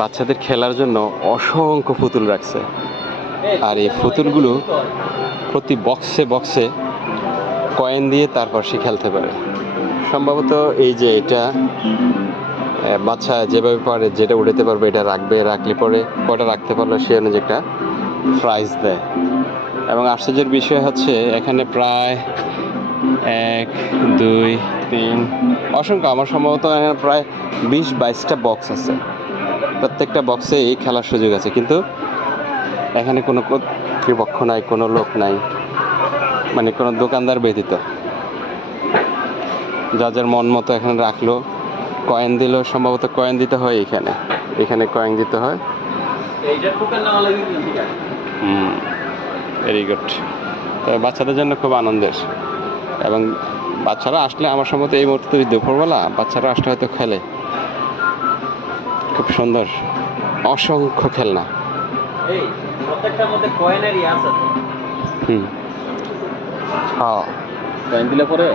বাচ্চাদের খেলার জন্য অসংখ্য পুতুল রাখছে। আর এই পুতুলগুলো প্রতি বক্সে বক্সে কয়েন দিয়ে তারপর সে খেলতে পারে। সম্ভবত এই যে এটা বাচ্চা যেভাবে পারে, যেটা উঠাতে পারবে এটা রাখবে, রাখলে পরে কয়টা রাখতে পারলে সে অনুযায়ী একটা প্রাইজ দেয়। এবং আশ্চর্যের বিষয় হচ্ছে এখানে প্রায় 1 2 3 অসংখ্য, আমার সম্ভবত প্রায় 20-22টা বক্স আছে। প্রত্যেকটা বক্সে এই খেলার সুযোগ আছে, কিন্তু এখানে কোনো কর্তৃপক্ষ নাই, কোনো লোক নাই, মানে কোনো দোকানদার ব্যতীত। যার মন মতো এখানে রাখলো, কয়েন দিল, সম্ভবত কয়েন দিতে হয় এখানে কয়েন দিতে হয়। Very good. তবে বাচ্চাদের জন্য খুব আনন্দের, এবং বাচ্চারা আসলে আমার সম্ভবত এই মুহূর্তে দুপুরবেলা বাচ্চারা আসলে হয়তো খেলে। খুব সুন্দর, অসংখ্য খেলনা। প্রত্যেকটার মধ্যে কয়েনেরই আছে। হ্যাঁ, কয়েন দিলে পরে